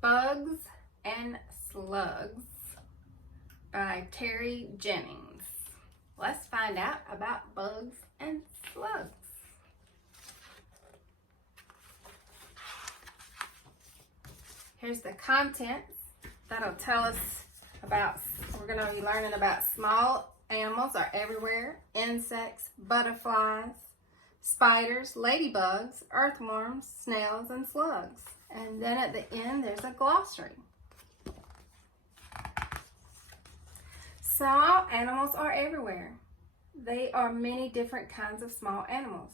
Bugs and Slugs by Terry Jennings. Let's find out about bugs and slugs. Here's the contents that'll tell us about, we're going to be learning about small animals are everywhere, insects, butterflies, spiders, ladybugs, earthworms, snails, and slugs. And then at the end, there's a glossary. Small animals are everywhere. They are many different kinds of small animals.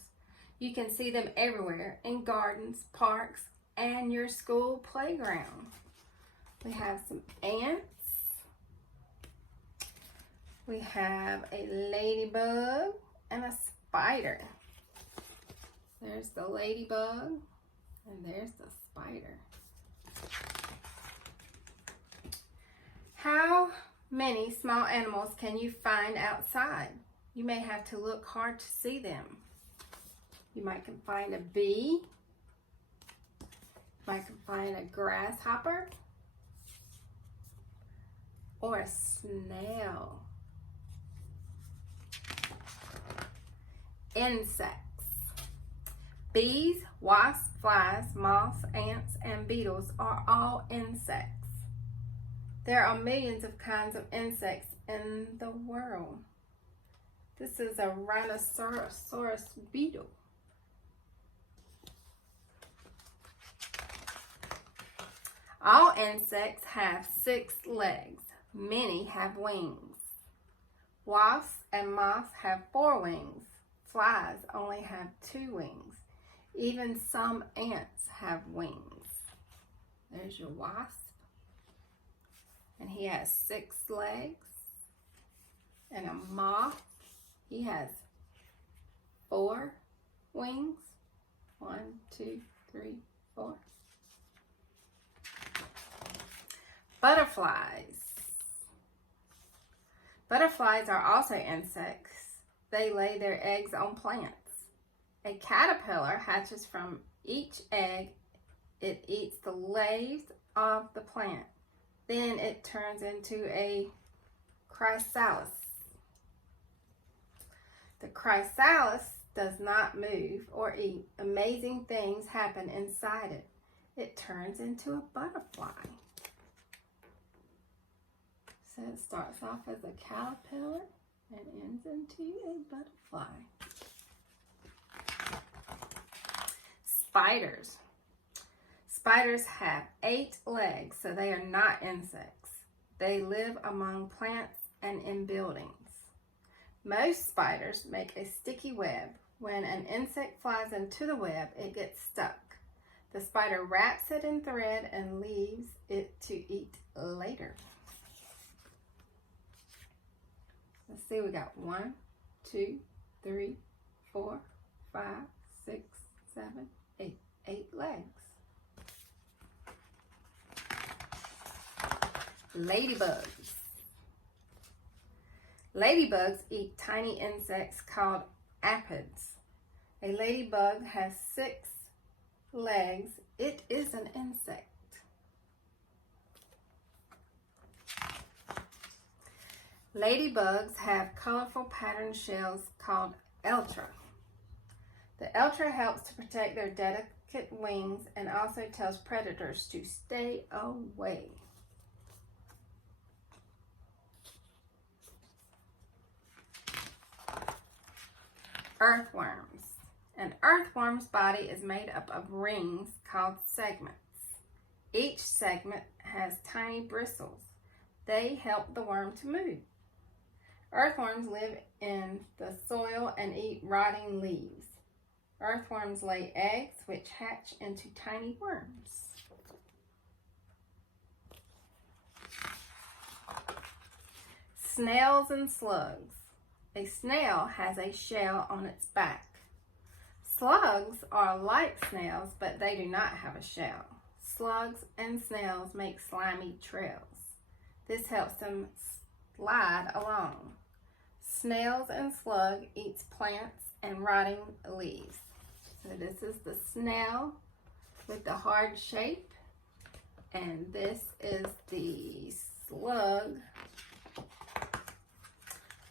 You can see them everywhere in gardens, parks, and your school playground. We have some ants. We have a ladybug and a spider. There's the ladybug and there's the spider. How many small animals can you find outside? You may have to look hard to see them. You might can find a bee. You might can find a grasshopper or a snail. Insects. Bees, wasps, flies, moths, ants, and beetles are all insects. There are millions of kinds of insects in the world. This is a rhinoceros beetle. All insects have 6 legs. Many have wings. Wasps and moths have 4 wings. Flies only have 2 wings. Even some ants have wings. There's your wasp. And he has 6 legs. And a moth, he has 4 wings. 1, 2, 3, 4. Butterflies. Butterflies are also insects. They lay their eggs on plants. A caterpillar hatches from each egg. It eats the leaves of the plant. Then it turns into a chrysalis. The chrysalis does not move or eat. Amazing things happen inside it. It turns into a butterfly. So it starts off as a caterpillar and ends into a butterfly. Spiders. Spiders have 8 legs, so they are not insects. They live among plants and in buildings. Most spiders make a sticky web. When an insect flies into the web, it gets stuck. The spider wraps it in thread and leaves it to eat later. Let's see, we got 1, 2, 3, 4, 5, 6, 7, 8. 8 legs. Ladybugs. Ladybugs eat tiny insects called aphids. A ladybug has 6 legs. It is an insect. Ladybugs have colorful patterned shells called elytra. The elytra helps to protect their delicate wings and also tells predators to stay away. Earthworms. An earthworm's body is made up of rings called segments. Each segment has tiny bristles. They help the worm to move. Earthworms live in the soil and eat rotting leaves. Earthworms lay eggs which hatch into tiny worms. Snails and slugs. A snail has a shell on its back. Slugs are like snails, but they do not have a shell. Slugs and snails make slimy trails. This helps them slide along. Snails and slug eats plants and rotting leaves. So this is the snail with the hard shape, And this is the slug.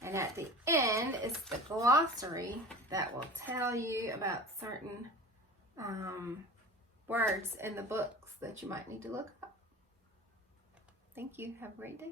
And at the end is the glossary that will tell you about certain words in the books that you might need to look up. Thank you. Have a great day.